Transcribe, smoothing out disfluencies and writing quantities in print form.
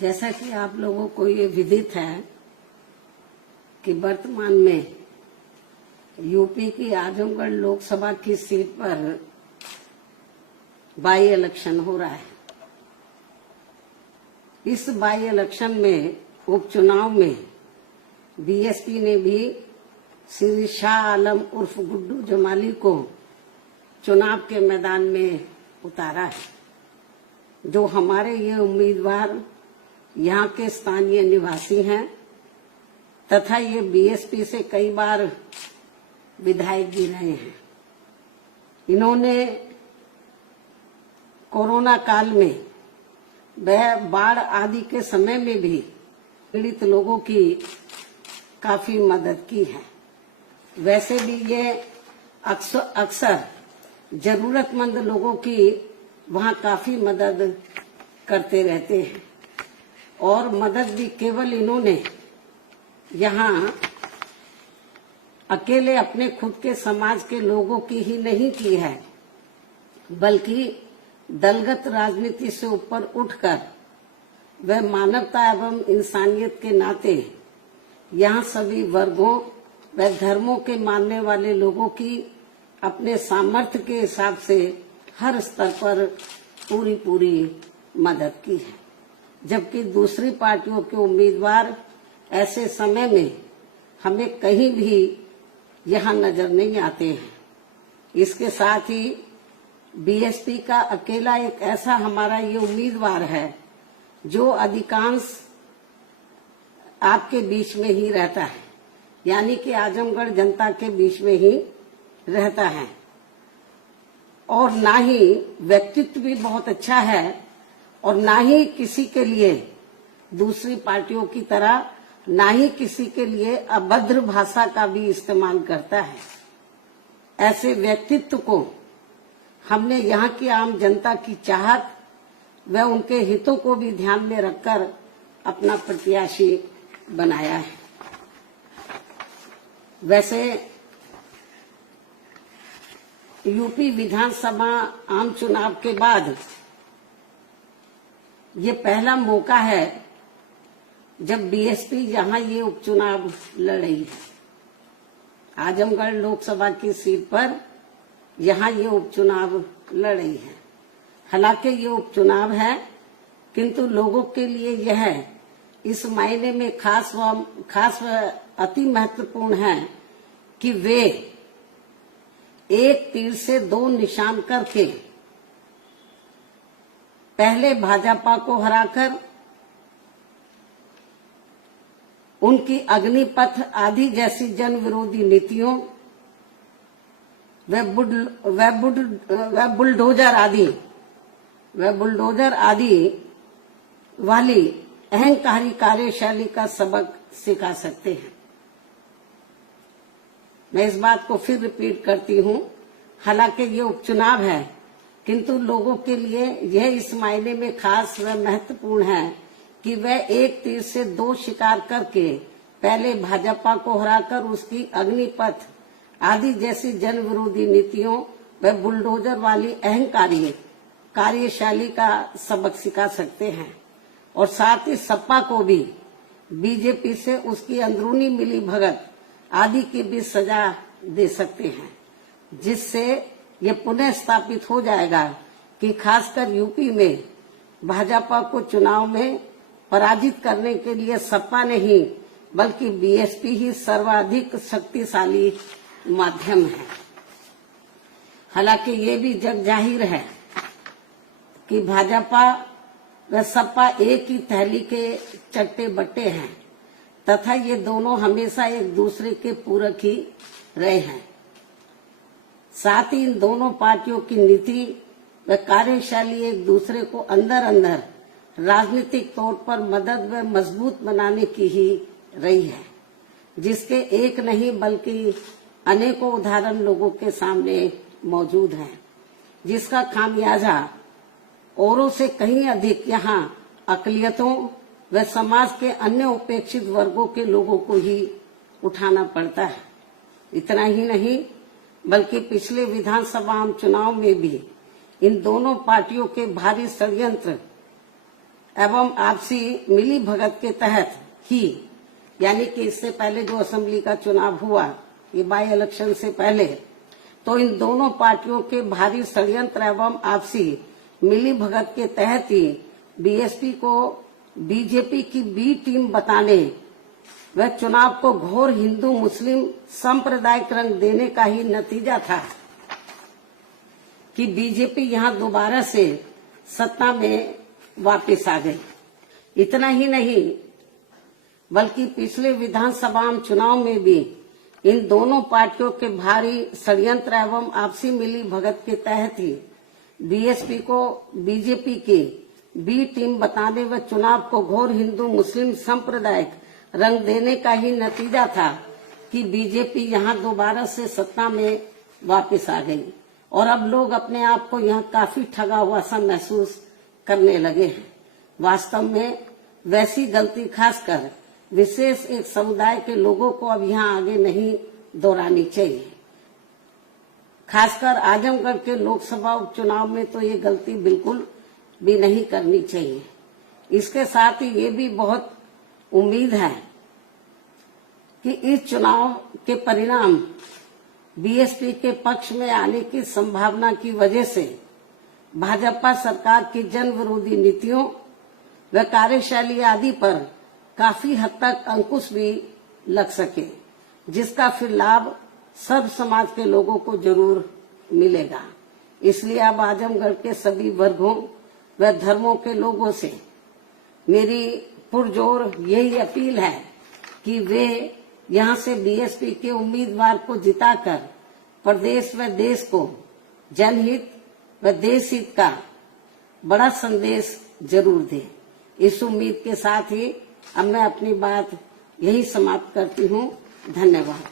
जैसा कि आप लोगों को ये विदित है कि वर्तमान में यूपी की आजमगढ़ लोकसभा की सीट पर बाई इलेक्शन हो रहा है। इस बाई इलेक्शन में उपचुनाव में बीएसपी ने भी श्री शाह आलम उर्फ गुड्डू जमाली को चुनाव के मैदान में उतारा है। जो हमारे ये उम्मीदवार यहाँ के स्थानीय निवासी हैं तथा ये बीएसपी से कई बार विधायक भी रहे हैं। इन्होंने कोरोना काल में वह बाढ़ आदि के समय में भी पीड़ित लोगों की काफी मदद की है। वैसे भी ये अक्सर जरूरतमंद लोगों की वहाँ काफी मदद करते रहते हैं और मदद भी केवल इन्होंने यहाँ अकेले अपने खुद के समाज के लोगों की ही नहीं की है, बल्कि दलगत राजनीति से ऊपर उठकर वह मानवता एवं इंसानियत के नाते यहाँ सभी वर्गों व धर्मों के मानने वाले लोगों की अपने सामर्थ्य के हिसाब से हर स्तर पर पूरी मदद की है। जबकि दूसरी पार्टियों के उम्मीदवार ऐसे समय में हमें कहीं भी यहाँ नजर नहीं आते हैं। इसके साथ ही बीएसपी का अकेला एक ऐसा हमारा ये उम्मीदवार है जो अधिकांश आपके बीच में ही रहता है, यानी कि आजमगढ़ जनता के बीच में ही रहता है। और ना ही व्यक्तित्व भी बहुत अच्छा है और ना ही किसी के लिए दूसरी पार्टियों की तरह ना ही किसी के लिए अभद्र भाषा का भी इस्तेमाल करता है। ऐसे व्यक्तित्व को हमने यहाँ की आम जनता की चाहत व उनके हितों को भी ध्यान में रखकर अपना प्रत्याशी बनाया है। वैसे यूपी विधानसभा आम चुनाव के बाद ये पहला मौका है जब बीएसपी यहाँ ये उपचुनाव लड़ रही है। आजमगढ़ लोकसभा की सीट पर यहाँ ये उपचुनाव लड़ रही है। हालांकि ये उपचुनाव है, किंतु लोगों के लिए यह इस मायने में खास व अति महत्वपूर्ण है कि वे एक तीर से दो निशान करके पहले भाजपा को हराकर उनकी अग्निपथ आदि जैसी जन विरोधी नीतियों व बुलडोजर आदि वाली अहंकारी कार्यशैली का सबक सिखा सकते हैं। मैं इस बात को फिर रिपीट करती हूँ, हालांकि ये उपचुनाव है, किंतु लोगों के लिए यह इस मायने में खास व महत्वपूर्ण है कि वह एक तीर से दो शिकार करके पहले भाजपा को हराकर उसकी अग्निपथ आदि जैसी जन विरोधी नीतियों व बुलडोजर वाली अहंकारी कार्यशैली का सबक सिखा सकते हैं और साथ ही सपा को भी बीजेपी से उसकी अंदरूनी मिली भगत आदि की भी सजा दे सकते हैं, जिससे ये पुनः स्थापित हो जाएगा कि खासकर यूपी में भाजपा को चुनाव में पराजित करने के लिए सपा नहीं बल्कि बीएसपी ही सर्वाधिक शक्तिशाली माध्यम है। हालांकि ये भी जग जाहिर है कि भाजपा व सपा एक ही थैली के चट्टे बट्टे हैं तथा ये दोनों हमेशा एक दूसरे के पूरक ही रहे हैं। साथ ही इन दोनों पार्टियों की नीति व कार्यशैली एक दूसरे को अंदर राजनीतिक तौर पर मदद व मजबूत बनाने की ही रही है, जिसके एक नहीं बल्कि अनेकों उदाहरण लोगों के सामने मौजूद हैं, जिसका खामियाजा औरों से कहीं अधिक यहाँ अकलियतों व समाज के अन्य उपेक्षित वर्गों के लोगों को ही उठाना पड़ता है। इतना ही नहीं बल्कि पिछले विधानसभा चुनाव में भी इन दोनों पार्टियों के भारी षड्यंत्र एवं आपसी मिली भगत के तहत ही, यानी कि इससे पहले जो असेंबली का चुनाव हुआ, ये बाई इलेक्शन से पहले, तो इन दोनों पार्टियों के भारी षड्यंत्र एवं आपसी मिली भगत के तहत ही बीएसपी को बीजेपी की बी टीम बताने व चुनाव को घोर हिंदू मुस्लिम सांप्रदायिक रंग देने का ही नतीजा था कि बीजेपी यहां दोबारा से सत्ता में वापस आ गई। इतना ही नहीं, बल्कि पिछले विधानसभा चुनाव में भी इन दोनों पार्टियों के भारी षड्यंत्र एवं आपसी मिली भगत के तहत ही बीएसपी को बीजेपी की बी टीम बताने व चुनाव को घोर हिंदू मुस्लिम सांप्रदायिक रंग देने का ही नतीजा था कि बीजेपी यहां दोबारा से सत्ता में वापस आ गई और अब लोग अपने आप को यहां काफी ठगा हुआ सा महसूस करने लगे हैं। वास्तव में वैसी गलती खासकर विशेष एक समुदाय के लोगों को अब यहाँ आगे नहीं दोहरानी चाहिए। खासकर आजमगढ़ के लोकसभा उपचुनाव में तो ये गलती बिल्कुल भी नहीं करनी चाहिए। इसके साथ ही ये भी बहुत उम्मीद है कि इस चुनाव के परिणाम बीएसपी के पक्ष में आने की संभावना की वजह से भाजपा सरकार की जन विरोधी नीतियों व कार्यशैली आदि पर काफी हद तक अंकुश भी लग सके, जिसका फिर लाभ सब समाज के लोगों को जरूर मिलेगा। इसलिए अब आजमगढ़ के सभी वर्गों व धर्मों के लोगों से मेरी पुरजोर यही अपील है कि वे यहां से बीएसपी के उम्मीदवार को जिताकर प्रदेश व देश को जनहित व देश हित का बड़ा संदेश जरूर दें। इस उम्मीद के साथ ही अब मैं अपनी बात यही समाप्त करती हूँ। धन्यवाद।